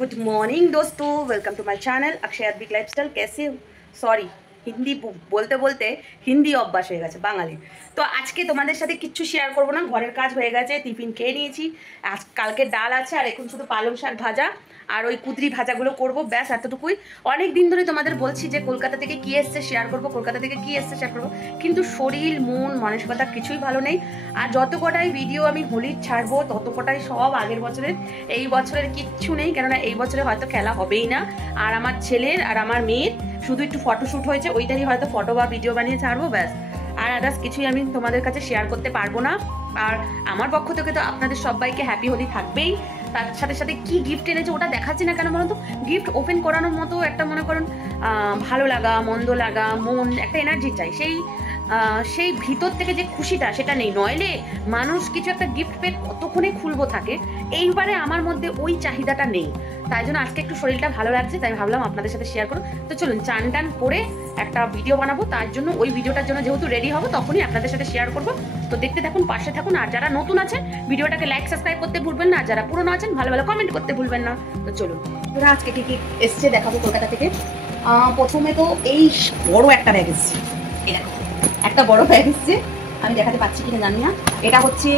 Good morning दोस्तों, welcome to my channel Akshay big lifestyle. कैसे हो? सॉरी, হিন্দি বলতে বলতে হিন্দি অভ্যাস হয়ে গেছে বাঙালি। তো আজকে তোমাদের সাথে কিচ্ছু শেয়ার করবো না, ঘরের কাজ হয়ে গেছে, টিফিন খেয়ে নিয়েছি। আজ কালকে ডাল আছে আর এখন শুধু পালং শাক ভাজা আর ওই কুদরি ভাজাগুলো করবো, ব্যাস এতটুকুই। অনেক দিন ধরে তোমাদের বলছি যে কলকাতা থেকে কী এসছে শেয়ার করবো, কলকাতা থেকে কী এসছে শেয়ার করবো, কিন্তু শরীর মন মানসিকতা কিছুই ভালো নেই। আর যত কটাই ভিডিও আমি হোলির ছাড়বো তত কটাই সব আগের বছরের, এই বছরের কিচ্ছু নেই, কেননা এই বছরে হয়তো খেলা হবেই না। আর আমার ছেলের আর আমার মেয়ের শুধু একটু ফটোশ্যুট হয়েছে, ওইটারই হয়তো ফটো বা ভিডিও বানিয়ে ছাড়বো, ব্যাস। আর আদার্স কিছুই আমি তোমাদের কাছে শেয়ার করতে পারবো না। আর আমার পক্ষ থেকে তো আপনাদের সবাইকে হ্যাপি হোলি থাকবেই। তার সাথে সাথে কি গিফট এনেছে ওটা দেখাচ্ছি না কেন বলুন তো? গিফট ওপেন করানোর মতো একটা মনে করুন ভালো লাগা, মন্দ লাগা, মন একটা এনার্জি চাই, সেই ভিতর থেকে যে খুশিটা সেটা নেই। নইলে মানুষ কিছু একটা গিফট পেয়ে কতক্ষণে খুলবো থাকে, এইবারে আমার মধ্যে ওই চাহিদাটা নেই। তাই জন্য আজকে একটু শরীরটা ভালো লাগছে, তাই ভাবলাম আপনাদের সাথে শেয়ার করুন। তো চলুন চান টান করে একটা ভিডিও বানাবো, তার জন্য ওই ভিডিওটার জন্য যেহেতু রেডি হবো তখনই আপনাদের সাথে শেয়ার করবো। তো দেখতে থাকুন, পাশে থাকুন। আর যারা নতুন আছেন ভিডিওটাকে লাইক সাবস্ক্রাইব করতে ভুলবেন না, আর যারা পুরনো আছেন ভালো ভালো কমেন্ট করতে ভুলবেন না। তো চলুন ওরা আজকে কি কি এসছে দেখাবো কলকাতা থেকে। প্রথমে তো এই বড় একটা ব্যাগ এসছে, একটা বড় ব্যাগ এসছে, আমি দেখাতে পাচ্ছি কিনা জানি না। এটা হচ্ছে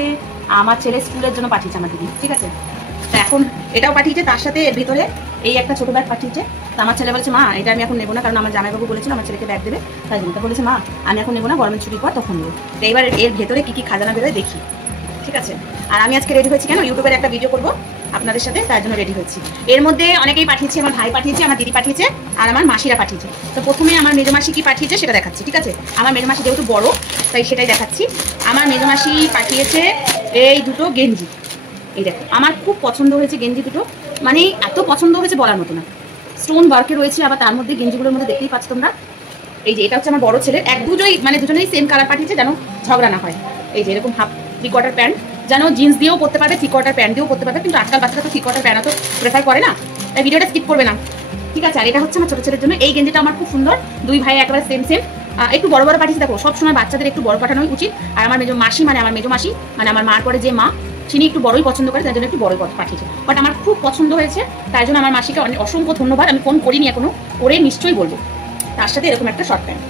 আমার ছেলে স্কুলের জন্য পাঠিয়েছে আমার দিদি, ঠিক আছে। তো এখন এটাও পাঠিয়েছে, তার সাথে এর ভিতরে এই একটা ছোটো ব্যাগ পাঠিয়েছে। তো আমার ছেলে বলেছে মা এটা আমি এখন নেবো না, কারণ আমার জামাইবাবু বলেছিল আমার ছেলেকে ব্যাগ দেবে, তাই জন্য। তো বলেছে মা আমি এখন নেবো না, গরমের ছুটির পর তখন নেবো। তো এইবার এর ভেতরে কী কী খাজানা বেরোয় দেখি, ঠিক আছে। আর আমি আজকে রেডি হয়েছি কেন, ইউটিউবের একটা ভিডিও করবো আপনাদের সাথে, তার জন্য রেডি হয়েছি। এর মধ্যে অনেকেই পাঠিয়েছে, আমার ভাই পাঠিয়েছে, আমার দিদি পাঠিয়েছে, আর আমার মাসিরা পাঠিয়েছে। তো প্রথমে আমার মেজমাসি কি পাঠিয়েছে সেটা দেখাচ্ছি, ঠিক আছে। আমার মেজমাসি যেহেতু বড় তাই সেটাই দেখাচ্ছি। আমার মেজমাসি পাঠিয়েছে এই দুটো গেঞ্জি, এই দেখো আমার খুব পছন্দ হয়েছে গেঞ্জি দুটো, মানে এত পছন্দ হয়েছে বলার মতো না। স্টোন ওয়ার্কে রয়েছে, আবার তার মধ্যে গেঞ্জিগুলোর মধ্যে দেখতেই পাচ্ছ তোমরা। এই যে এটা হচ্ছে আমার বড় ছেলের, দুজনেই সেম কালার পাঠিয়েছে, যেন ঝগড়া না হয়। এই যে এরকম হাফ থ্রি কোয়ার্টার প্যান্ট, যেন জিন্স দিয়েও পরতে পারবে, থ্রি কোয়ার্টার প্যান্ট দিয়েও পরতে পারবে, কিন্তু আজকাল বাচ্চারা তো থ্রি কোয়ার্টার প্যান্ট তো প্রেফার করে না, তাই ভিডিওটা স্কিপ করবে না, ঠিক আছে। আর এটা হচ্ছে আমার ছোটো ছেলের জন্য, এই গেঞ্জিটা আমার খুব সুন্দর, দুই ভাই একেবারে সেম সেম। একটু বড় বড় পাঠিয়েছে, দেখো সবসময় বাচ্চাদের একটু বড় পাঠানোই উচিত। আর আমার মাসি মানে আমার মার পরে যে মা, তিনি একটু বড়ই পছন্দ করে, তাই জন্য একটু বড় পাঠিয়েছে। বাট আমার খুব পছন্দ হয়েছে, তাই জন্য আমার মাসিকে অসংখ্য ধন্যবাদ। আমি ফোন করিনি এখনো, করে নিশ্চয়ই বলবো। তার সাথে এরকম একটা শর্ট প্যান্ট।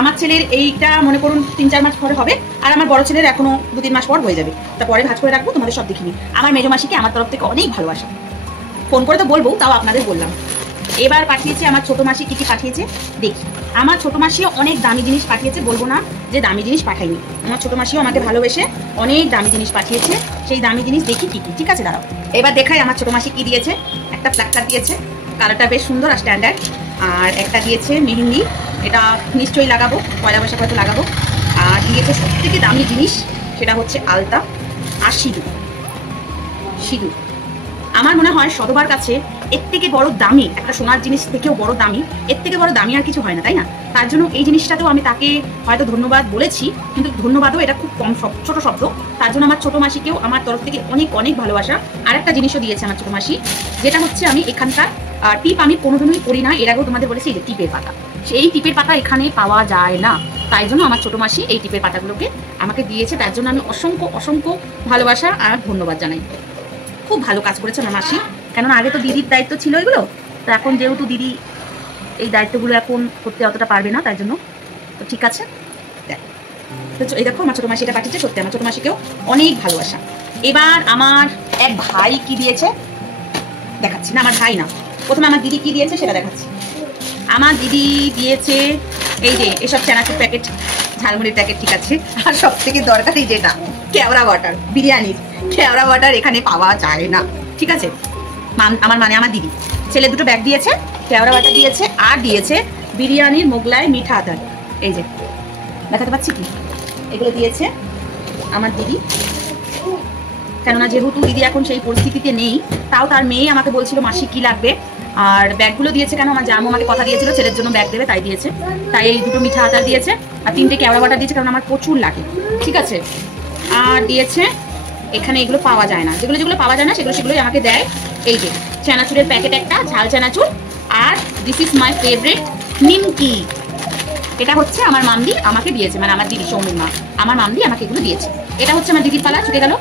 আমার ছেলের এইটা মনে করুন 3-4 মাস পরে হবে, আর আমার বড় ছেলের এখনো 2-3 মাস পর হয়ে যাবে। তারপরে ভাঁজ করে রাখবো, তোমাদের সব দেখিনি। আমার মেজো মাসিকে আমার তরফ থেকে অনেক ভালোবাসা, ফোন করে তো বলবো, তাও আপনাদের বললাম। এবার পাঠিয়েছে আমার ছোটো মাসি, কী কী পাঠিয়েছে দেখি। আমার ছোটো মাসিও অনেক দামি জিনিস পাঠিয়েছে, বলবো না যে দামি জিনিস পাঠাইনি। আমার ছোটো মাসিও আমাকে ভালোবেসে অনেক দামি জিনিস পাঠিয়েছে, সেই দামি জিনিস দেখি কী কী, ঠিক আছে। দাঁড়াও এবার দেখাই আমার ছোটো মাসি কী দিয়েছে। একটা প্লাকার্ড দিয়েছে, কালারটা বেশ সুন্দর আর স্ট্যান্ডার্ড। আর একটা দিয়েছে মেহেন্দি, এটা নিশ্চয়ই লাগাবো, পয়লা বৈশাখ হয়তো লাগাবো। আর দিয়েছে সবথেকে দামি জিনিস, সেটা হচ্ছে আলতা আর সিঁদুর। আমার মনে হয় সবার কাছে এর থেকে বড় দামি একটা সোনার জিনিস থেকেও বড় দামি, এর থেকে বড় দামি আর কিছু হয় না, তাই না? তার জন্য এই জিনিসটাতেও আমি তাকে হয়তো ধন্যবাদ বলেছি, কিন্তু ধন্যবাদও এটা খুব কম ছোট শব্দ। তার জন্য আমার ছোটো মাসিকেও আমার তরফ থেকে অনেক অনেক ভালোবাসা। আর একটা জিনিসও দিয়েছে আমার ছোটো মাসি, যেটা হচ্ছে আমি এখানকার টিপ আমি কোনোদিনই করি না, এর আগেও তোমাদের বলেছি যে টিপের পাতা, সেই টিপের পাতা এখানে পাওয়া যায় না, তাই জন্য আমার ছোটো মাসি এই টিপের পাতাগুলোকে আমাকে দিয়েছে। তার জন্য আমি অসংখ্য অসংখ্য ভালোবাসা আর ধন্যবাদ জানাই। খুব ভালো কাজ করেছে আমার মাসি, কেননা আগে তো দিদির দায়িত্ব ছিল এগুলো, তো এখন যেহেতু দিদি এই দায়িত্বগুলো এখন করতে অতটা পারবে না, তাই জন্য তো ঠিক আছে। তো এই দেখো আমার ছোটো মাসি এটা পাঠিয়েছে, সত্যি আমার ছোটো মাসিকেও অনেক ভালোবাসা। এবার আমার এক ভাই কি দিয়েছে দেখাচ্ছি, না আমার ভাই না, প্রথমে আমার দিদি কি দিয়েছে সেটা দেখাচ্ছি। আমার দিদি দিয়েছে এই যে এসব চানাচুর প্যাকেট, ঝালমুড়ির প্যাকেট, ঠিক আছে। আর সব থেকে দরকারি যেটা কেওড়া বাটার, বিরিয়ানির কেওড়া বাটার এখানে পাওয়া যায় না, ঠিক আছে। আমার দিদি ছেলে দুটো ব্যাগ দিয়েছে, কেওড়া বাটার দিয়েছে, আর দিয়েছে বিরিয়ানির মোগলাই মিঠা আদার। এই যে দেখাতে পাচ্ছি কি, এগুলো দিয়েছে আমার দিদি। কেননা যেহেতু দিদি এখন সেই পরিস্থিতিতে নেই, তাও তার মেয়ে আমাকে বলছিল মাসি কি লাগবে। আর ব্যাগগুলো দিয়েছে কেন, আমার জামু আমাকে কথা দিয়েছিল ছেলের জন্য ব্যাগ দেবে, তাই দিয়েছে। তাই এই দুটো মিঠা আদার দিয়েছে, আর 3টে কেওড়া বাটার দিয়েছে, কারণ আমার প্রচুর লাগে, ঠিক আছে। আর দিয়েছে এখানে এগুলো পাওয়া যায় না, যেগুলো পাওয়া যায় না সেগুলোই আমাকে দেয়। এই যে চানাচুরের প্যাকেট একটা, ঝাল চানাচুর। আর দিস ইজ মাই ফেভারিট নিমকি, এটা হচ্ছে আমার মামদি আমাকে দিয়েছে, মানে আমার দিদি সৌমির মা, আমার মামদি আমাকে এগুলো দিয়েছে। এটা হচ্ছে আমার দিদির পালা, ছুটে গেল।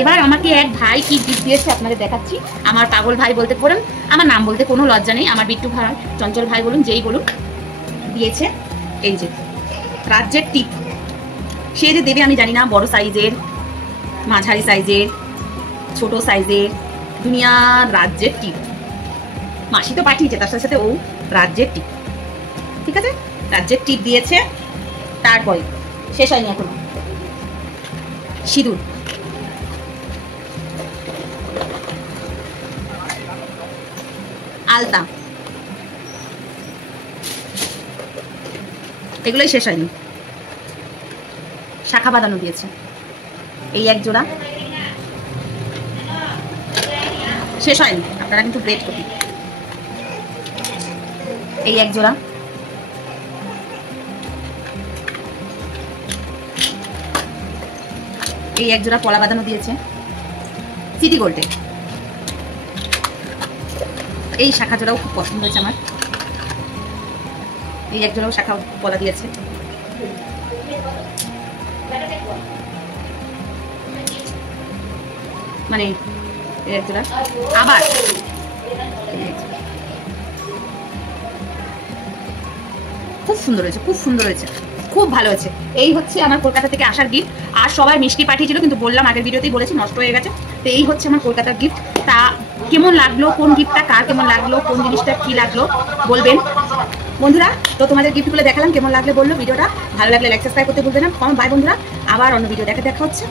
এবার আমাকে এক ভাই কি গিফট দিয়েছে আপনাদের দেখাচ্ছি। আমার পাগল ভাই বলতে পারেন, আমার নাম বলতে কোনো লজ্জা নেই, আমার বিট্টু ভাই, চঞ্চল ভাই বলুন, যেই বলুন, দিয়েছে এই যে রাজ্যের টিপ। সে যে দেবে আমি জানি না, বড় সাইজের, মাঝারি সাইজের, ছোট সাইজের, দুনিয়ার রাজ্যের টিপ। মাসি তো পাঠিয়েছে, তার সাথে সাথে ও রাজ্যের টিপ, ঠিক আছে, রাজ্যের টিপ দিয়েছে। তারপরে শেষ হয়নি এখনো, সিঁদুর, আলতা, এগুলোই শেষ হয়নি। শাখা বাঁধানো দিয়েছে, এই এক জোড়া, শেষ হয়নি, আপনারা কিন্তু ব্রেড করবেন। এই এক জোড়া, এই এক জোড়া পলা বাঁধানো দিয়েছে সিটি গোল্ডে। এই শাখা জোড়াও খুব পছন্দ হয়েছে আমার, এই এক জোড়াও শাখা পলা দিয়েছে। মানে এই এক জোড়া, আবার খুব সুন্দর হয়েছে, খুব সুন্দর হয়েছে, খুব ভালো হয়েছে। এই হচ্ছে আমার কলকাতা থেকে আসার গিফট। আর সবাই মিষ্টি পাঠিয়েছিল, কিন্তু বললাম আগের ভিডিওতেই বলেছি নষ্ট হয়ে গেছে। তো এই হচ্ছে আমার কলকাতার গিফট। তা কেমন লাগলো, কোন গিফটটা কার কেমন লাগলো, কোন জিনিসটা কি লাগলো বলবেন বন্ধুরা। তো তোমাদের গিফটগুলো দেখালাম, কেমন লাগলে বললো ভিডিওটা। ভালো লাগলে লাইক সাবস্ক্রাইব করতে ভুলবে না। বাই বন্ধুরা, আবার অন্য ভিডিও দেখা হচ্ছে।